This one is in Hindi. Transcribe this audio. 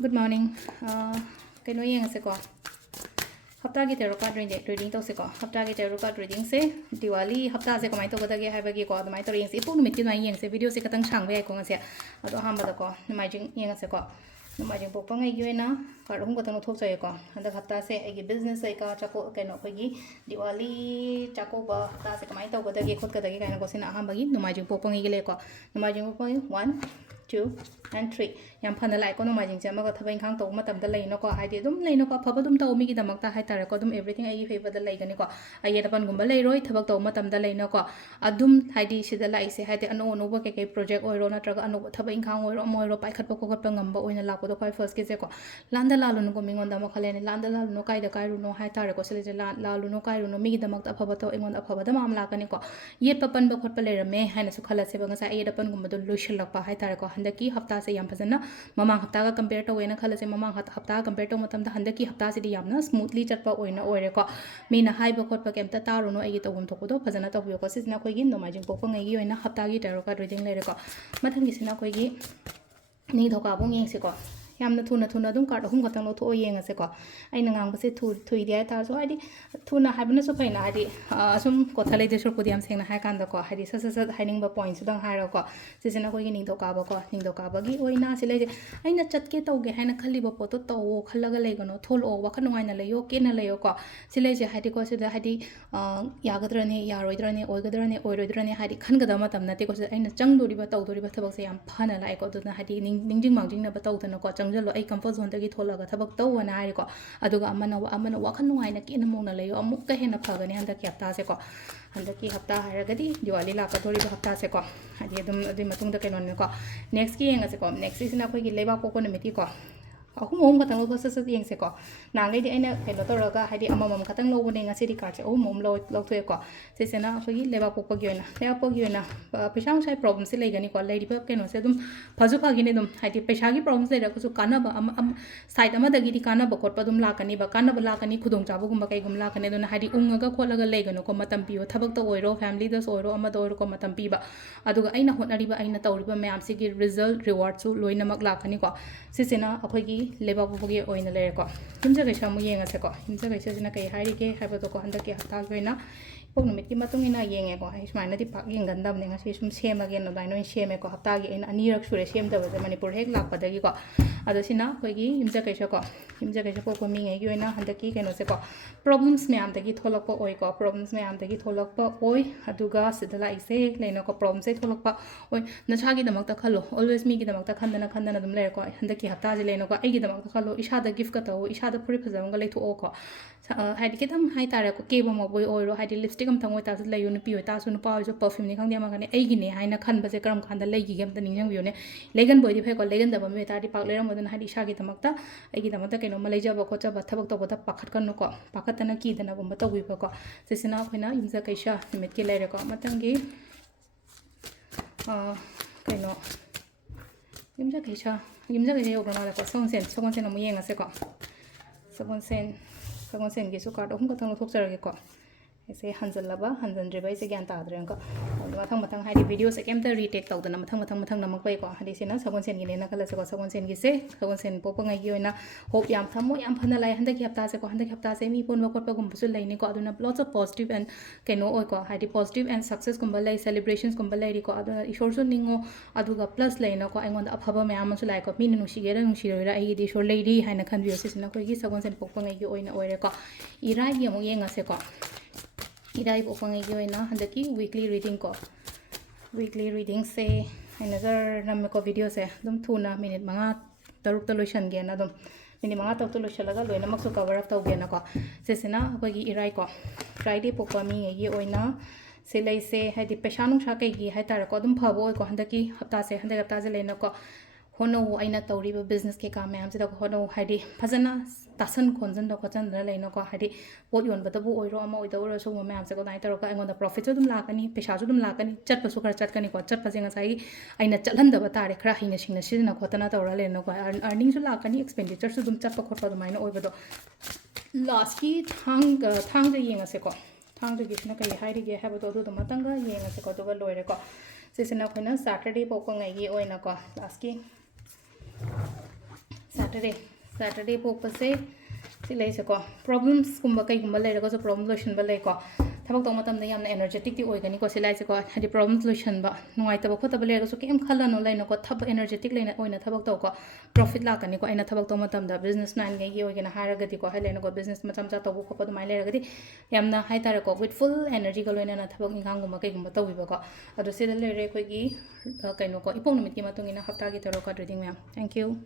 Good morning. Cái nói gì sẽ có hafta की tarot card reading तो से को हफ्ता की tarot card reading से दिवाली हफ्ता से कमाई तो कदा के है बगी को अदमाई तो रिंग से पूर्ण मिट्टी में यंग से वीडियो से कतंग छांग वे को से अदो हम बता को नमाजिंग यंग से को नमाजिंग पोपंग आई गे ना कार्ड हम कतंग थोक जाए को अंदर हफ्ता से एक बिजनेस है का चाको के नो कोई दिवाली चाको बा हफ्ता से कमाई तो कदा के खुद कदा के कहना को से ना हम बगी नमाजिंग पोपंग आई गे ले को नमाजिंग पोपंग 1 2 and 3 yam phana lai ko no ma jing chama ko thabai khang to matam da lai no ko hai de dum lai no ko phaba dum to mi gi damak ta hai tare ko dum everything ai favor da lai gani ko ai da pan gumba lai roi thabak to matam da lai no ko adum hai di sida lai se hai de ano no ba ke project oi ro na tra ano thabai khang oi ro moi ro pai khat ko khat pa ngam ba oi na la ko do kai first ke se ko landa la lu no ko mi ngon da ma khale ne landa la lu no kai da kai ru no hai tare ko se la lu no kai ru no mi gi damak ta phaba to engon da phaba da mam la kani ko yet pa pan ba khot pa le rame hai na su khala se ba nga sa ai da pan gumba do lu shil lak pa hai tare ko handa ki हफ्ता से याम फजना ममांग हफ्ता का कंपेयर तो वेना खलसे ममांग हफ्ता कंपेयर तो मतम हंदक की हफ्ता से यामना स्मूथली चटपा ओइना ओइरेको मीना हाइबा खोटपा केमता तारुनो आई तोगम थोकोदो फजना तोबियोको सिजना कोइगी नोमाजिंग पोपंगई ओइना हफ्ता की टेरो का रीडिंग लेरेको मथंगी सिना कोइगी नी धोकाबों येंगसेको यामना थुना दुम कार्ड अहुम खतंग लो थो येंगसे को आइना ngang थुई दे ता सो हाइदि थुना हाइबना सो फैना हाइदि असुम कोथाले दे सरपुदि याम सेंगना हाइ कांदा को हाइदि सस हाइनिंग बा पॉइंट सुदंग हाइरो को सिजना कोइ निंदो काबा को निंदो काबगी ओइना सिले आइना चटके तौगे हाइना खलिबा पोतो तो खल्लगा लेगनो थोल ओ वखन वाइना लेयो केना लेयो को सिले जे हाइदि को सिदा हाइदि यागद्रने यारोइद्रने ओइगद्रने ओइरोइद्रने हाइदि खनगदा मतम नते को आइना चंगदोरिबा तौदोरिबा थबक से याम फाना लाइ को दुना हाइदि निंजिंग मांजिंग ना बतौदन को चंगजलो आई कंफर्ट जोन तगी थोलगा थबक तौवना हाइको अदुगा अमना वखन नुवाइना केना मोना लेयो अमुक का हेना फगनी हंदकी हफ्ता से को हंदकी हफ्ता हाइरगदी दिवाली लाकदोरिबा हफ्ता से को हाइदि अदुम मतुंग द केनोन को नेक्स्ट की येंगा से को नेक्स्ट इसिना कोई लेबा पोको नमिति को अहुम खतंग लो सस येंगसे को नांगैदि आइना केनो तोरगा हाइदि अममम खतंग लोबने ngasi कार्ड से अहुम लो लोथोय को सेसेना अखोगी लेबा पोको गियोना लेबा पोको गियोना पैसा साइ प्रॉब्लम से लेगनी को लेरिबा केनो से दुम फजु फागिने दुम हाइदि पैसा की प्रॉब्लम लेरकसु कानाबा साइड अमदगिदि कानाबा खोटपा दुम लाकनी बा कानाबा लाकनी खुदोंग चाबुगुम कैगुम लाकनी दुना हाइदि उंगगा खोलगा लेगनो को मतम पियो थबक तो ओइरो फैमिली दस ओइरो अमद ओइरो को मतम पीबा अदुगा आइना होटनरिबा आइना तौरिबा मैम सिगी रिजल्ट रिवार्ड सु लोइनमक लाकनी को सिसेना अखोगी लेबा पोगी ओइना लेरको हिमजा कैसा मु येंगसे को हिमजा कैसा सिना कै हाइरिगे हाइबतो को हंदके हफ्ता गोइना पोक नुमितकी मतुंग इना येंगे को हाइ सुमाइना दि पाक येंगंदबने ngasi sum सेमगे न दाइनो सेमे को हफ्ता गी इन अनिरक सुरे सेमदबजे मणिपुर हेक लाकपदगी को अदसिना कोइगी हिमजा कैसा को मिंगे गी ओइना हंदकी केनो से को प्रॉब्लम्स में आमदगी थोलकपा ओइ को प्रॉब्लम्स में आमदगी थोलकपा ओइ अदुगा सिदला इसे लेनो को प्रॉब्लम से थोलकपा ओइ नछागी दमकता खलो ऑलवेज मी गी दमकता खंदना दुम लेर को हंदकी हफ्ता जे लेनो को आई गी दमकता खलो इशादा गिफ्ट का तो इशादा फुरि फजमगा लेथो को हाइदि केतम हाइ तारे को केबो मबोय ओइरो हाइदि लिपस्टिक अम थंगोय तास लेयो नुपि ओय तासु नुपा ओय जो परफ्यूम नि खंगदे मागने एगिने हाइना खनबसे करम खांदा लेगी गेम त निंजंग बियोने लेगन बोयदि फेको लेगन दबा मे तादि पाक लेरम मदन हाइदि शागी तमकता एगी तमता केनो मलेजबा खोचबा थबक तबता पाखत कनु को पाखतना कीदना गुम्बा तौबिबा को सेसना अखोइना युमजा कैसा निमित के लेरे को मतंगी केनो युमजा कैसा योगना को सगोनसेन अमु येंगसे को सगोनसेन की कार्ड अहुम खतंग लथोकजरगे को ऐसे हंजनद्रिबा इसे ज्ञान ताद्रेन को मथंग हाइदि वीडियो से केमता रीटेक तौदना मथंग नमकबै को हाइदि सेना सगोनसेन गी लेना खलसे को सगोनसेन गी से सगोनसेन पोपंगै गी ओइना होप याम थमो याम फना लाइ हंदकी हफ्ता से मी पोनबा खोटपा गुम्बसु लैनि को अदुना लॉट्स ऑफ पॉजिटिव एंड केनो ओइ को हाइदि पॉजिटिव एंड सक्सेस गुम्बा लै सेलिब्रेशंस गुम्बा लैरि को अदुना ईश्वरसु निंगो अदुगा प्लस लैनो को आइंगोंदा अफबा मयाम सु लाइ को मी नुसिगेरा नुसिरोइरा आइगी दि ईश्वर लैरि हाइना खनबियो सिसना कोइगी सगोनसेन पोपंगै गी ओइना ओइरे को इराइ गी अमु येंगसे को इराइ पोपंगैगी ओइना हंदकी वीकली रीडिंग से नजर नम को वीडियो से दुम थुना मिनट मंगा तरुक तो लोइसनगे ना दुम मिनट मंगा तरुक तो लोइसलगा लोइनमक सु कवर अप तौगे ना को सेसेना अखोगी इराइ को फ्राइडे पोपा मिगी ओइना सिलै से हाइदि पैसा नुसा कैगी हाइतार को दुम फबो ओइ को हंदकी हफ्ता से लेना को होनो आइना तौरीब बिजनेस के काम मैम से होनो हाइदि फजना तासन खोंजन दो खोचन लेनो को हाइदि पोट योनबदबु ओइरो अमा ओइदौरो सो मैम से को दाइ तरो का एंगोंदा प्रॉफिट दुम लाकनी पैसा दुम लाकनी चटपसु खरा चटकनी को चटपसे ngसाई आइना चलहंदब तारे खरा हिना सिंगना सिजना खोतना तौरा लेनो को अर्निंग सु लाकनी एक्सपेंडिचर सु दुम चटप खोटपा दुमाइना ओइबदो लास्ट की थांग जे येंगसे को थांग जे गिसना कई हाइरिगे हाबदो दो मतंगा येंगसे को दुगा लोइरे को सेसना खोना सैटरडे पोपंगैगी ओइना को लास्ट की Saturday pokpase si leiseko problems kumba kai kumba leirago so problem solution ba leiko thabak tong matam da yamna energetic ti oigani ko silai se ko hadi problem solution ba nungai taba khota ba leirago so kem khalano leina ko thab energetic leina oina thabak to ko profit la kani ko aina thabak tong matam da business man ge gi oigana haraga di ko halena ko business matam cha to ko ko mai leiraga di yamna hai tare ko with full energy ko leina na thabak ingang gumba kai gumba to ba ko adu se le re ko gi kaino ko ipong numit ki matungina hafta gi taro ka trading ma'am thank you